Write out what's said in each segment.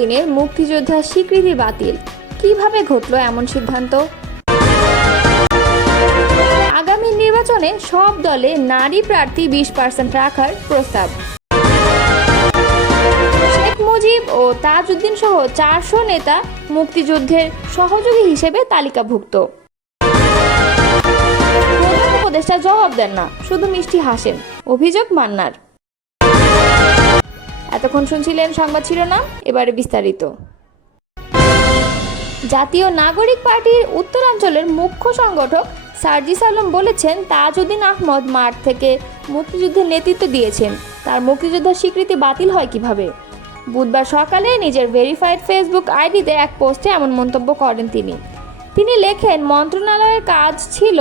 দিনের মুক্তিযোদ্ধার স্বীকৃতি বাতিল। কীভাবে ঘটল এমন সিদ্ধান্ত? আগামী নির্বাচনে সব দলে নারী প্রার্থী বিশ পার্সেন্ট রাখার প্রস্তাব। শেখ মুজিব ও তাজউদ্দিন সহ চারশো নেতা মুক্তিযুদ্ধের সহযোগী হিসেবে তালিকাভুক্ত। উপদেষ্টা জবাব দেন না, শুধু মিষ্টি হাসেন। অভিযোগ মান্নার। এতক্ষণ শুনছিলেন সংবাদ শিরোনাম, এবারে বিস্তারিত। জাতীয় নাগরিক পার্টির উত্তরাঞ্চলের মুখ্য সংগঠক সার্জিস আলম বলেছেন, তাজউদ্দিন আহমদ মাঠ থেকে মুক্তিযুদ্ধের নেতৃত্ব দিয়েছেন। তার মুক্তিযোদ্ধার স্বীকৃতি বাতিল হয় কীভাবে? বুধবার সকালে নিজের ভেরিফাইড ফেসবুক আইডিতে এক পোস্টে এমন মন্তব্য করেন তিনি। তিনি লেখেন, মন্ত্রণালয়ের কাজ ছিল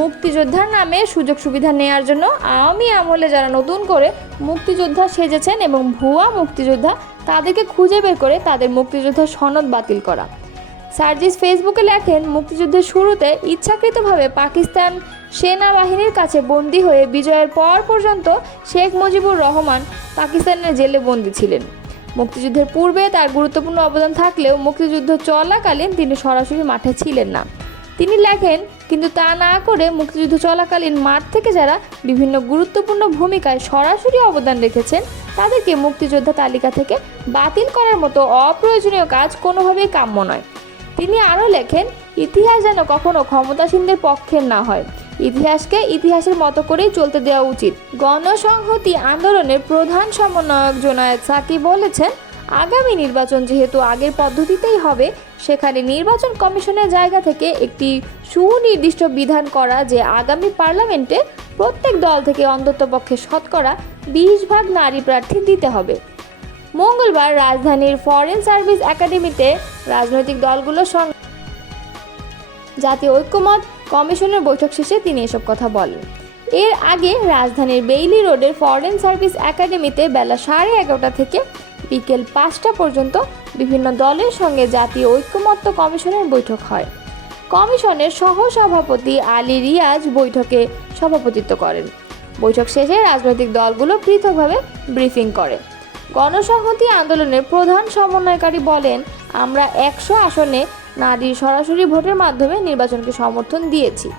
মুক্তিযোদ্ধার নামে সুযোগ সুবিধা নেয়ার জন্য আওয়ামী আমলে যারা নতুন করে মুক্তিযোদ্ধা সেজেছেন এবং ভুয়া মুক্তিযোদ্ধা তাদেরকে খুঁজে বের করে তাদের মুক্তিযোদ্ধার সনদ বাতিল করা। সার্জিস ফেসবুকে লেখেন, মুক্তিযুদ্ধের শুরুতে ইচ্ছাকৃতভাবে পাকিস্তান সেনাবাহিনীর কাছে বন্দী হয়ে বিজয়ের পর পর্যন্ত শেখ মুজিবুর রহমান পাকিস্তানের জেলে বন্দী ছিলেন। মুক্তিযুদ্ধের পূর্বে তার গুরুত্বপূর্ণ অবদান থাকলেও মুক্তিযুদ্ধ চলাকালীন তিনি সরাসরি মাঠে ছিলেন না। তিনি লেখেন, কিন্তু তা না করে মুক্তিযুদ্ধ চলাকালীন মাঠ থেকে যারা বিভিন্ন গুরুত্বপূর্ণ ভূমিকায় সরাসরি অবদান রেখেছেন, তাদেরকে মুক্তিযোদ্ধা তালিকা থেকে বাতিল করার মতো অপ্রয়োজনীয় কাজ কোনোভাবেই কাম্য নয়। তিনি আরও লেখেন, ইতিহাস যেন কখনো ক্ষমতাসীনদের পক্ষের না হয়। ইতিহাসকে ইতিহাসের মতো করেই চলতে দেওয়া উচিত। গণসংহতি আন্দোলনের প্রধান সমন্বয়ক জোনায়েদ সাকি বলেছেন, আগামী নির্বাচন যেহেতু আগের পদ্ধতিতেই হবে, সেখানে নির্বাচন কমিশনের জায়গা থেকে একটি সুনির্দিষ্ট বিধান করা যে আগামী পার্লামেন্টে প্রত্যেক দল থেকে অন্ততপক্ষে শতকরা বিশ ভাগ নারী প্রার্থী দিতে হবে। মঙ্গলবার রাজধানীর ফরেন সার্ভিস একাডেমিতে রাজনৈতিক দলগুলোর সঙ্গে জাতীয় ঐক্যমত কমিশনের বৈঠক শেষে তিনি এসব কথা বলেন। এর আগে রাজধানীর বেইলি রোডের ফরেন সার্ভিস একাডেমিতে বেলা সাড়ে এগারোটা থেকে বিকেল পাঁচটা পর্যন্ত বিভিন্ন দলের সঙ্গে জাতীয় ঐক্যমত্য কমিশনের বৈঠক হয়। কমিশনের সহ সভাপতি আলী রিয়াজ বৈঠকে সভাপতিত্ব করেন। বৈঠক শেষে রাজনৈতিক দলগুলো পৃথকভাবে ব্রিফিং করে। গণসংহতি আন্দোলনের প্রধান সমন্বয়কারী বলেন, আমরা একশো আসনে নারীর সরাসরি ভোটের মাধ্যমে নির্বাচনকে সমর্থন দিয়েছি।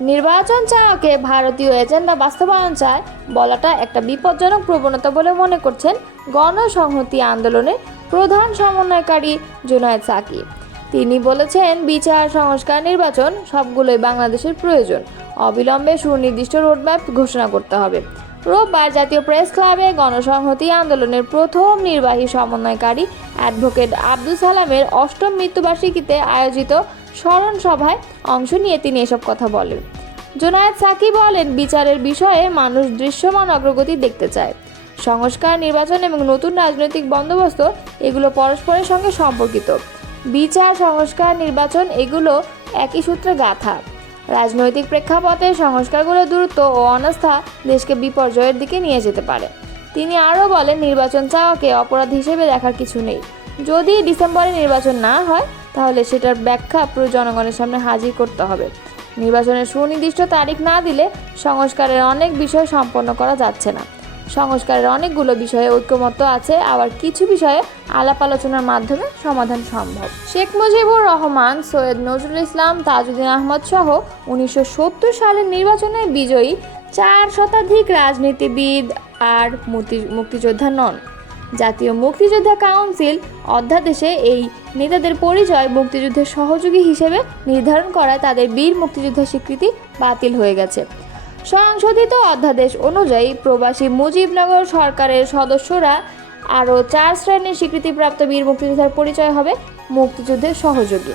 নির্বাচন চাওয়াকে ভারতীয় এজেন্ডা বাস্তবায়ন চায় বলাটা একটা বিপজ্জনক প্রবণতা বলে মনে করছেন গণসংহতি আন্দোলনের প্রধান সমন্বয়কারী জুনায়েদ সাকি তিনি বলেছেন, বিচার, সংস্কার, নির্বাচন সবগুলোই বাংলাদেশের প্রয়োজন। অবিলম্বে সুনির্দিষ্ট রোডম্যাপ ঘোষণা করতে হবে। রোববার জাতীয় প্রেস ক্লাবে গণসংহতি আন্দোলনের প্রথম নির্বাহী সমন্বয়কারী অ্যাডভোকেট আব্দুল সালামের অষ্টম মৃত্যুবার্ষিকীতে আয়োজিত স্মরণ সভায় অংশ নিয়ে তিনি এসব কথা বলেন। জোনায়েদ সাকি বলেন, বিচারের বিষয়ে মানুষ দৃশ্যমান অগ্রগতি দেখতে চায়। সংস্কার, নির্বাচন এবং নতুন রাজনৈতিক বন্দোবস্ত এগুলো পরস্পরের সঙ্গে সম্পর্কিত। বিচার, সংস্কার, নির্বাচন এগুলো একই সূত্রে গাথা। রাজনৈতিক প্রেক্ষাপটে সংস্কারগুলো দ্রুত ও অনাস্থা দেশকে বিপর্যয়ের দিকে নিয়ে যেতে পারে। তিনি আরও বলেন, নির্বাচন চাওয়াকে অপরাধ হিসেবে দেখার কিছু নেই। যদি ডিসেম্বরে নির্বাচন না হয়, তাহলে সেটার ব্যাখ্যা পুরো জনগণের সামনে হাজির করতে হবে। নির্বাচনের সুনির্দিষ্ট তারিখ না দিলে সংস্কারের অনেক বিষয় সম্পন্ন করা যাচ্ছে না। সংস্কারের অনেকগুলো বিষয়ে ঐক্যমত্য আছে, আবার কিছু বিষয়ে আলাপ আলোচনার মাধ্যমে সমাধান সম্ভব। শেখ মুজিবুর রহমান, সৈয়দ নজরুল ইসলাম, তাজউদ্দিন আহমদ সহ উনিশশো সত্তর সালের নির্বাচনে বিজয়ী চার শতাধিক রাজনীতিবিদ আর মুক্তি- মুক্তিযোদ্ধা নন। জাতীয় মুক্তিযোদ্ধা কাউন্সিল অধ্যাদেশে এই নেতাদের পরিচয় মুক্তিযুদ্ধের সহযোগী হিসেবে নির্ধারণ করায় তাদের বীর মুক্তিযুদ্ধের স্বীকৃতি বাতিল হয়ে গেছে। সংশোধিত অধ্যাদেশ অনুযায়ী প্রবাসী মুজিবনগর সরকারের সদস্যরা আরও চার শ্রেণির স্বীকৃতিপ্রাপ্ত বীর মুক্তিযোদ্ধার পরিচয় হবে। মুক্তিযুদ্ধের সহযোগী।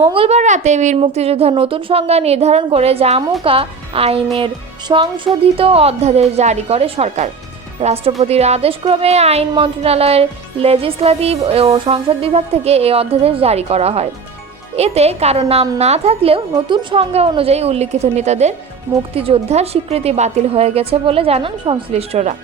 মঙ্গলবার রাতে বীর মুক্তিযোদ্ধার নতুন সংজ্ঞা নির্ধারণ করে জামুকা আইনের সংশোধিত অধ্যাদেশ জারি করে সরকার। রাষ্ট্রপতির আদেশক্রমে আইন মন্ত্রণালয়ের লেজিসলেটিভ ও সংসদ বিভাগ থেকে এই অধ্যাদেশ জারি করা হয়। এতে কারও নাম না থাকলেও নতুন সংজ্ঞা অনুযায়ী উল্লিখিত নেতাদের মুক্তিযোদ্ধার স্বীকৃতি বাতিল হয়ে গেছে বলে জানান সংশ্লিষ্টরা।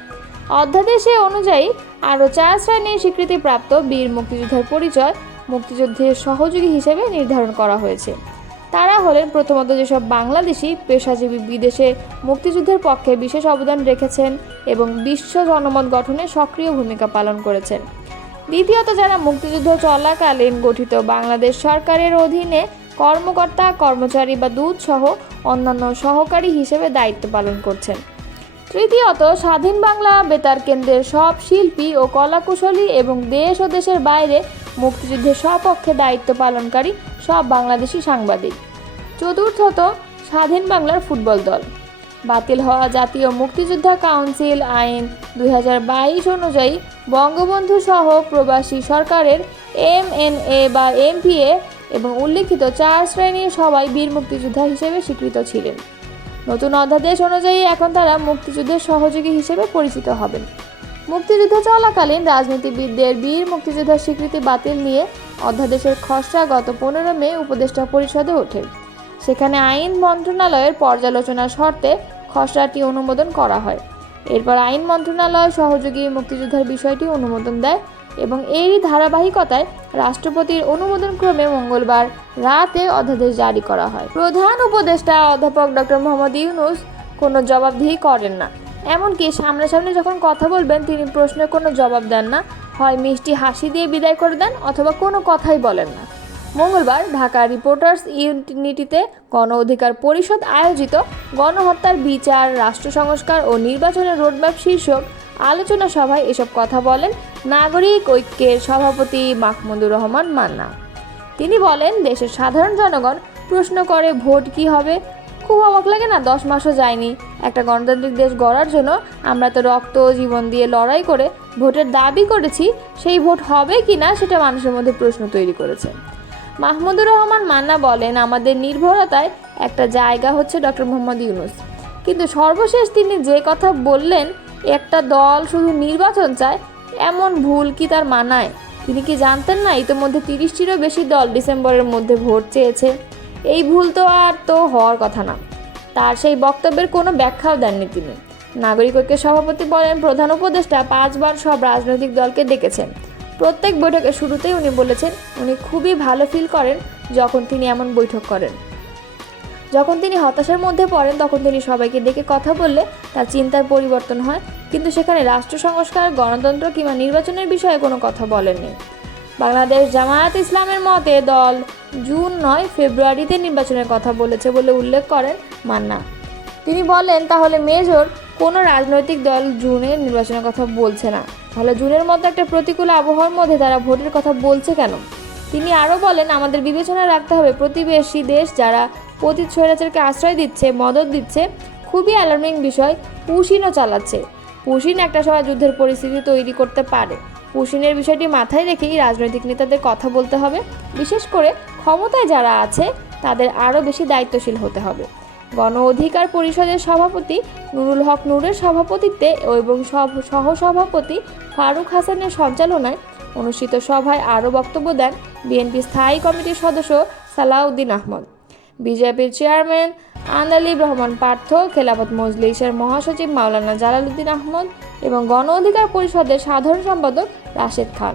অধ্যাদেশে অনুযায়ী আরও চার শ্রেণির স্বীকৃতিপ্রাপ্ত বীর মুক্তিযোদ্ধার পরিচয় মুক্তিযুদ্ধের সহযোগী হিসেবে নির্ধারণ করা হয়েছে। তারা হলেন প্রথমত যেসব বাংলাদেশি পেশাজীবী বিদেশে মুক্তিযুদ্ধের পক্ষে বিশেষ অবদান রেখেছেন এবং বিশ্ব জনমত গঠনে সক্রিয় ভূমিকা পালন করেছেন। দ্বিতীয়ত যারা মুক্তিযুদ্ধ চলাকালীন গঠিত বাংলাদেশ সরকারের অধীনে কর্মকর্তা, কর্মচারী বা দূত সহ অন্যান্য সহকারী হিসেবে দায়িত্ব পালন করছেন। তৃতীয়ত, স্বাধীন বাংলা বেতার কেন্দ্রের সব শিল্পী ও কলাকুশলী এবং দেশ ও দেশের বাইরে মুক্তিযুদ্ধের সপক্ষে দায়িত্ব পালনকারী সব বাংলাদেশি সাংবাদিক। চতুর্থত, স্বাধীন বাংলার ফুটবল দল। বাতিল হওয়া জাতীয় মুক্তিযোদ্ধা কাউন্সিল আইন দুই হাজার বাইশ অনুযায়ী বঙ্গবন্ধু সহ প্রবাসী সরকারের এমএনএ বা এমপিএ এবং উল্লিখিত চার শ্রেণির সবাই বীর মুক্তিযোদ্ধা হিসেবে স্বীকৃত ছিলেন। নতুন অধ্যাদেশ অনুযায়ী এখন তারা মুক্তিযুদ্ধের সহযোগী হিসেবে পরিচিত হবেন। মুক্তিযুদ্ধ চলাকালীন রাজনীতিবিদদের বীর মুক্তিযোদ্ধার স্বীকৃতি বাতিল নিয়ে অধ্যাদেশের খসড়া গত পনেরো মে উপদেষ্টা পরিষদে ওঠে সেখানে আইন মন্ত্রণালয়ের পর্যালোচনার শর্তে খসড়াটি অনুমোদন করা হয়। এরপর আইন মন্ত্রণালয় সহযোগী মুক্তিযোদ্ধার বিষয়টি অনুমোদন দেয় এবং এরই ধারাবাহিকতায় রাষ্ট্রপতির অনুমোদন ক্রমে মঙ্গলবার রাতে অধ্যাদেশ জারি করা হয়। প্রধান উপদেষ্টা অধ্যাপক ডক্টর মোহাম্মদ ইউনুস কোনো জবাবদিহি করেন না। এমনকি সামনাসামনি যখন কথা বলবেন, তিনি প্রশ্নের কোনো জবাব দেন না। হয় মিষ্টি হাসি দিয়ে বিদায় করে দেন অথবা কোনো কথাই বলেন না। মঙ্গলবার ঢাকা রিপোর্টার্স ইউনিটিতে গণ অধিকার পরিষদ আয়োজিত গণহত্যার বিচার, রাষ্ট্র সংস্কার ও নির্বাচনের রোডম্যাপ শীর্ষক আলোচনা সভায় এসব কথা বলেন নাগরিক ঐক্যের সভাপতি মাহমুদুর রহমান মান্না। তিনি বলেন, দেশের সাধারণ জনগণ প্রশ্ন করে ভোট কি হবে? খুব অবাক লাগে না, দশ মাসও যায়নি। একটা গণতান্ত্রিক দেশ গড়ার জন্য আমরা তো রক্ত, জীবন দিয়ে লড়াই করে ভোটের দাবি করেছি, সেই ভোট হবে কি না সেটা মানুষের মধ্যে প্রশ্ন তৈরি করেছে। মাহমুদুর রহমান মান্না বলেন, আমাদের নির্ভরতায় একটা জায়গা হচ্ছে ডক্টর মোহাম্মদ ইউনুস। কিন্তু সর্বশেষ তিনি যে কথা বললেন, একটা দল শুধু নির্বাচন চায়, এমন ভুল কি তার মানায়? তিনি কি জানতেন না ইতোমধ্যে তিরিশটিরও বেশি দল ডিসেম্বরের মধ্যে ভোট চেয়েছে? এই ভুল তো আর তো হওয়ার কথা না। তার সেই বক্তব্যের কোনো ব্যাখ্যাও দেননি তিনি। নাগরিক ঐক্যের সভাপতি বলেন, প্রধান উপদেষ্টা পাঁচবার সব রাজনৈতিক দলকে ডেকেছেন। প্রত্যেক বৈঠকের শুরুতেই উনি বলেছেন, উনি খুবই ভালো ফিল করেন যখন তিনি এমন বৈঠক করেন। যখন তিনি হতাশার মধ্যে পড়েন, তখন তিনি সবাইকে ডেকে কথা বললে তার চিন্তার পরিবর্তন হয়। কিন্তু সেখানে রাষ্ট্র সংস্কার, গণতন্ত্র কিংবা নির্বাচনের বিষয়ে কোনো কথা বলেননি। বাংলাদেশ জামায়াত ইসলামের মতে দল জুন নয় ফেব্রুয়ারিতে নির্বাচনের কথা বলেছে বলে উল্লেখ করেন মান্না। তিনি বলেন, তাহলে মেজর, কোনো রাজনৈতিক দল জুনে নির্বাচনের কথা বলছে না। তাহলে জুনের মতো একটা প্রতিকূল আবহাওয়ার মধ্যে তারা ভোটের কথা বলছে কেন? তিনি আরও বলেন, আমাদের বিবেচনা রাখতে হবে প্রতিবেশী দেশ যারা পতিত স্বৈরাচারকে আশ্রয় দিচ্ছে, মদত দিচ্ছে, খুবই অ্যালার্মিং বিষয়, পুশিনও চালাচ্ছে। পুশিন একটা সময় যুদ্ধের পরিস্থিতি তৈরি করতে পারে। পুশিনের বিষয়টি মাথায় রেখেই রাজনৈতিক নেতাদের কথা বলতে হবে। বিশেষ করে ক্ষমতায় যারা আছে, তাদের আরও বেশি দায়িত্বশীল হতে হবে। গণ অধিকার পরিষদের সভাপতি নুরুল হক নুরের সভাপতিত্বে এবং সহ, সহসভাপতি ফারুক হাসানের সঞ্চালনায় অনুষ্ঠিত সভায় আরও বক্তব্য দেন বিএনপি স্থায়ী কমিটির সদস্য সালাউদ্দিন আহমদ। বিজেপির চেয়ারম্যান আন্দালিব রহমান পার্থ, খেলাফত মজলিসের মহাসচিব মাওলানা জালালউদ্দিন আহমদ এবং গণ অধিকার পরিষদের সাধারণ সম্পাদক রাশেদ খান।